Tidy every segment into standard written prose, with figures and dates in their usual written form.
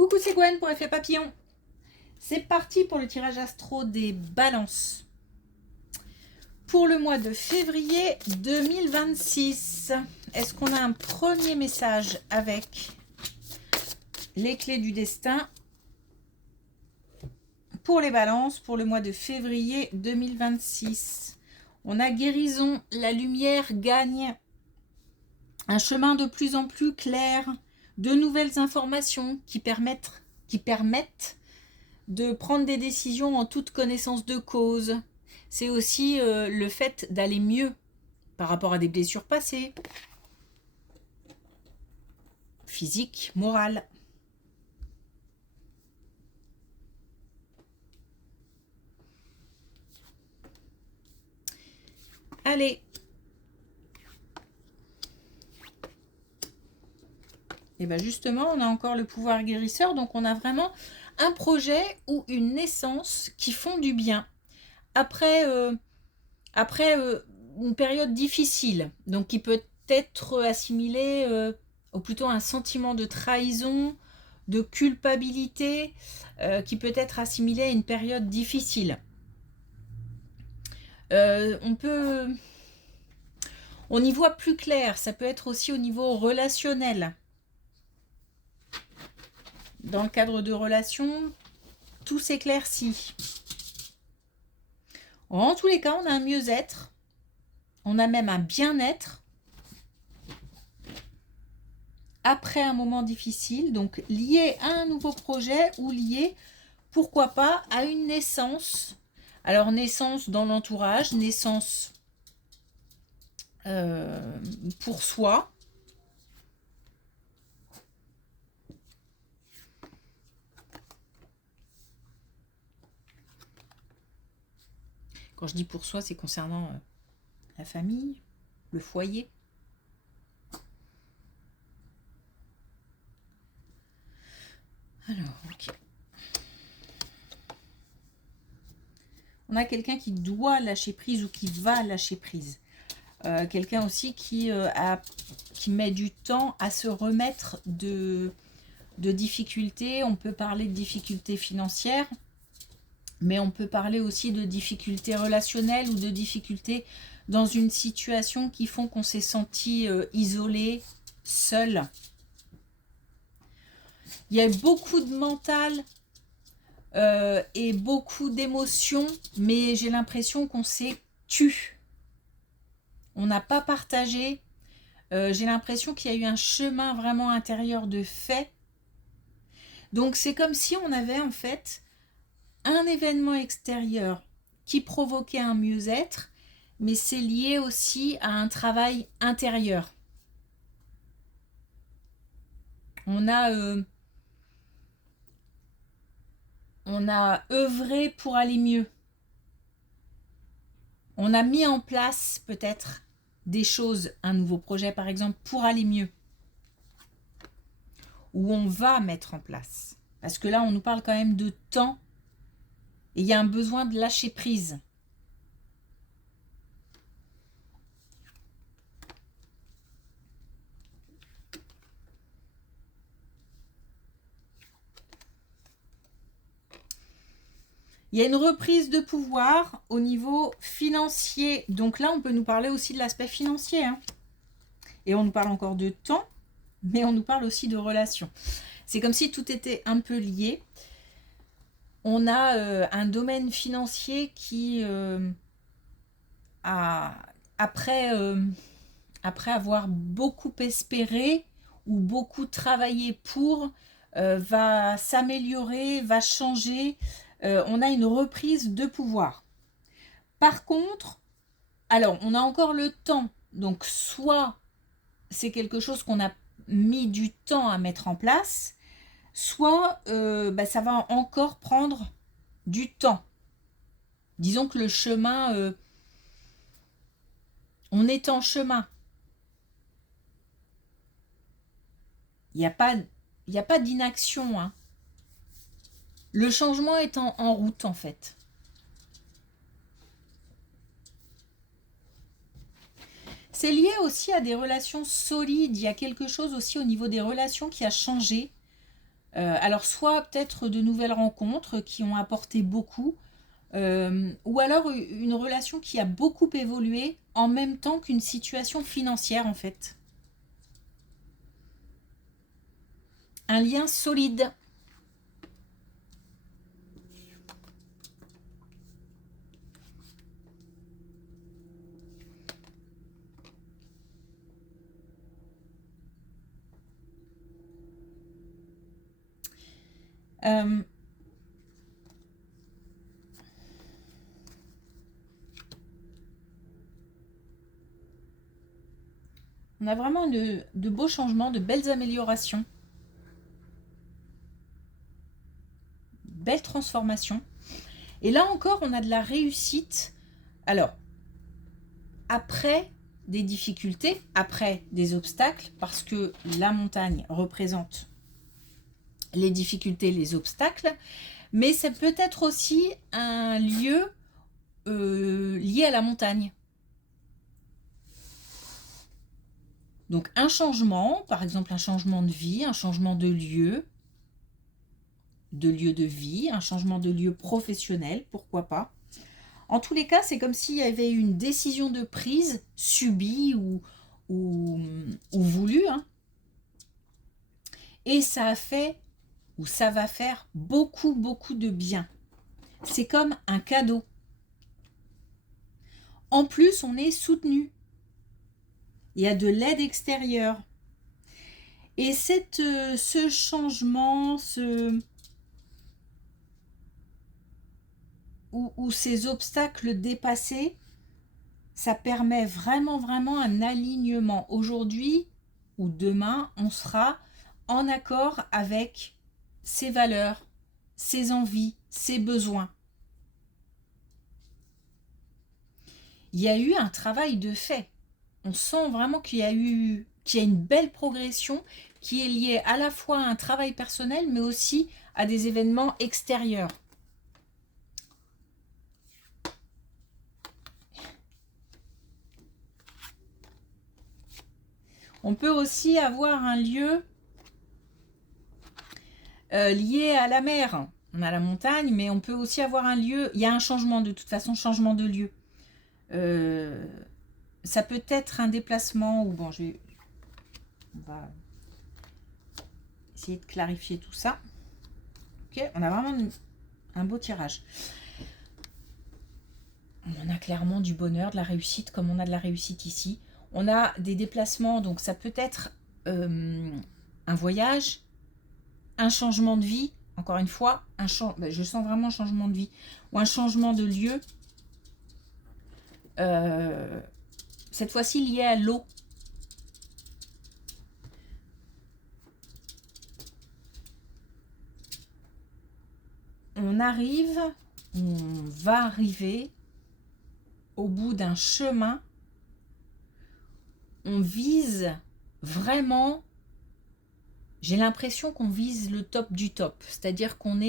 Coucou, c'est Gwen pour Effet Papillon. C'est parti pour le tirage astro des balances. Pour le mois de février 2026, est-ce qu'on a un premier message avec les clés du destin pour les balances pour le mois de février 2026? On a guérison, la lumière gagne, un chemin de plus en plus clair, de nouvelles informations qui permettent de prendre des décisions en toute connaissance de cause. C'est aussi le fait d'aller mieux par rapport à des blessures passées, physiques, morales. Allez. Et bien justement, on a encore le pouvoir guérisseur, donc on a vraiment un projet ou une naissance qui font du bien. Après une période difficile, donc qui peut être assimilée ou plutôt un sentiment de trahison, de culpabilité, qui peut être assimilé à une période difficile. On y voit plus clair, ça peut être aussi au niveau relationnel. Dans le cadre de relations, tout s'éclaircit. En tous les cas, on a un mieux-être, on a même un bien-être après un moment difficile, donc lié à un nouveau projet ou lié, pourquoi pas, à une naissance. Alors, naissance dans l'entourage, naissance pour soi. Quand je dis pour soi, c'est concernant la famille, le foyer. Alors, ok. On a quelqu'un qui doit lâcher prise ou qui va lâcher prise. Quelqu'un aussi qui met du temps à se remettre de difficultés. On peut parler de difficultés financières, mais on peut parler aussi de difficultés relationnelles ou de difficultés dans une situation qui font qu'on s'est senti isolé, seul. Il y a beaucoup de mental et beaucoup d'émotions, mais j'ai l'impression qu'on s'est tu. On n'a pas partagé. J'ai l'impression qu'il y a eu un chemin vraiment intérieur de fait. Donc c'est comme si on avait en fait un événement extérieur qui provoquait un mieux-être, mais c'est lié aussi à un travail intérieur. On a œuvré pour aller mieux. On a mis en place peut-être des choses, un nouveau projet par exemple, pour aller mieux. Ou on va mettre en place. Parce que là, on nous parle quand même de temps. Et il y a un besoin de lâcher prise. Il y a une reprise de pouvoir au niveau financier. Donc là, on peut nous parler aussi de l'aspect financier. Et on nous parle encore de temps, mais on nous parle aussi de relations. C'est comme si tout était un peu lié. On a un domaine financier qui, après avoir beaucoup espéré ou beaucoup travaillé pour, va s'améliorer, va changer. On a une reprise de pouvoir. Par contre, alors on a encore le temps. Donc soit c'est quelque chose qu'on a mis du temps à mettre en place, soit ça va encore prendre du temps. Disons que le chemin, on est en chemin. Il n'y a pas d'inaction. Le changement est en route en fait. C'est lié aussi à des relations solides. Il y a quelque chose aussi au niveau des relations qui a changé. Alors soit peut-être de nouvelles rencontres qui ont apporté beaucoup, ou alors une relation qui a beaucoup évolué en même temps qu'une situation financière en fait. Un lien solide. Euh, on a vraiment de beaux changements, de belles améliorations, belles transformations. Et là encore, on a de la réussite. Alors, après des difficultés, après des obstacles, parce que la montagne représente les difficultés, les obstacles, mais ça peut être aussi un lieu lié à la montagne. Donc un changement, par exemple un changement de vie, un changement de lieu de vie, un changement de lieu professionnel, pourquoi pas. En tous les cas, c'est comme s'il y avait une décision de prise subie ou voulue, hein. Et ça a fait, ou ça va faire beaucoup, beaucoup de bien. C'est comme un cadeau. En plus, on est soutenu. Il y a de l'aide extérieure. Et ce changement, ou ces obstacles dépassés, ça permet vraiment, vraiment un alignement. Aujourd'hui ou demain, on sera en accord avec ses valeurs, ses envies, ses besoins. Il y a eu un travail de fait. On sent vraiment qu'il y a une belle progression qui est liée à la fois à un travail personnel, mais aussi à des événements extérieurs. On peut aussi avoir un lieu lié à la mer. On a la montagne, mais on peut aussi avoir un lieu. Il y a un changement de toute façon, changement de lieu. Ça peut être un déplacement ou bon, on va essayer de clarifier tout ça. Ok, on a vraiment un beau tirage. On a clairement du bonheur, de la réussite, comme on a de la réussite ici. On a des déplacements, donc ça peut être un voyage, un changement de vie, encore une fois, je sens vraiment un changement de vie, ou un changement de lieu, cette fois-ci lié à l'eau. On va arriver au bout d'un chemin. On vise vraiment, j'ai l'impression qu'on vise le top du top, c'est-à-dire qu'on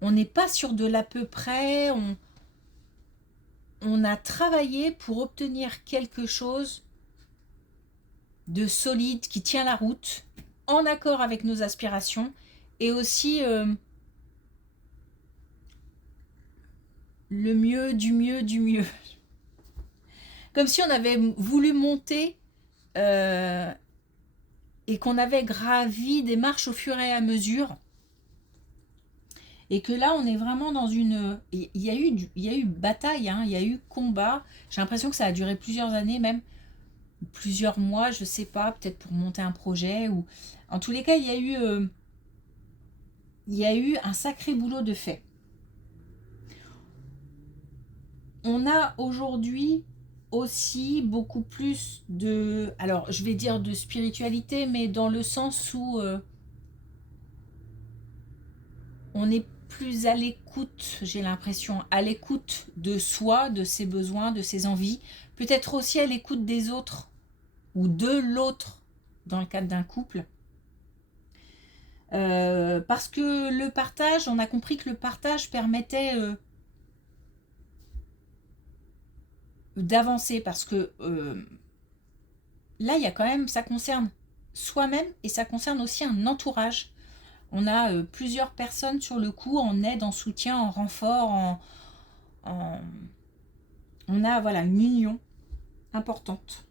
on n'est pas sur de l'à peu près, on a travaillé pour obtenir quelque chose de solide qui tient la route, en accord avec nos aspirations, et aussi le mieux du mieux du mieux. Comme si on avait voulu monter et qu'on avait gravi des marches au fur et à mesure. Et que là, on est vraiment dans une... Il y a eu bataille, hein, il y a eu combat. J'ai l'impression que ça a duré plusieurs années, même plusieurs mois, je sais pas, peut-être pour monter un projet. Ou en tous les cas, il y a eu un sacré boulot de fait. On a aujourd'hui aussi beaucoup plus de... Alors, je vais dire de spiritualité, mais dans le sens où on est plus à l'écoute, j'ai l'impression, à l'écoute de soi, de ses besoins, de ses envies, peut-être aussi à l'écoute des autres ou de l'autre dans le cadre d'un couple. Parce que le partage, on a compris que le partage permettait d'avancer, parce que là, il y a quand même, ça concerne soi-même et ça concerne aussi un entourage. On a plusieurs personnes sur le coup, en aide, en soutien, en renfort, on a voilà une union importante.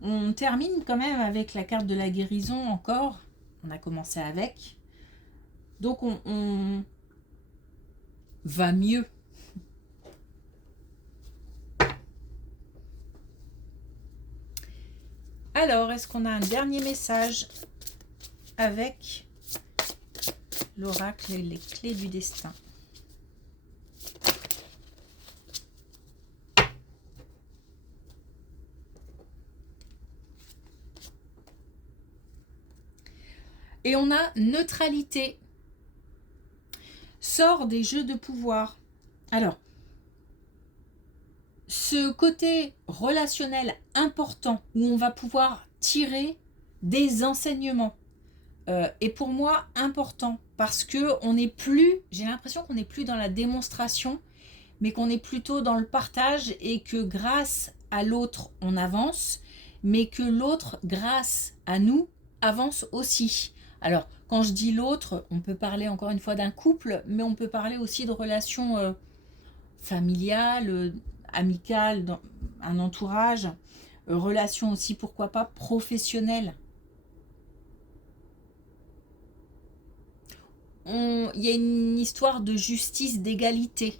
On termine quand même avec la carte de la guérison encore. On a commencé avec. Donc on va mieux. Alors, est-ce qu'on a un dernier message avec l'oracle et les clés du destin? Et on a neutralité. Sort des jeux de pouvoir. Alors, ce côté relationnel important où on va pouvoir tirer des enseignements est pour moi important parce que on n'est plus, j'ai l'impression qu'on n'est plus dans la démonstration, mais qu'on est plutôt dans le partage et que grâce à l'autre on avance, mais que l'autre grâce à nous avance aussi. Alors quand je dis l'autre, on peut parler encore une fois d'un couple, mais on peut parler aussi de relations familiales, amicales, dans un entourage, relations aussi pourquoi pas professionnelles. Il y a une histoire de justice, d'égalité.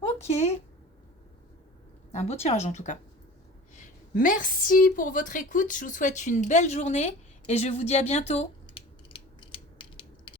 Ok. Un beau tirage en tout cas. Merci pour votre écoute. Je vous souhaite une belle journée et je vous dis à bientôt.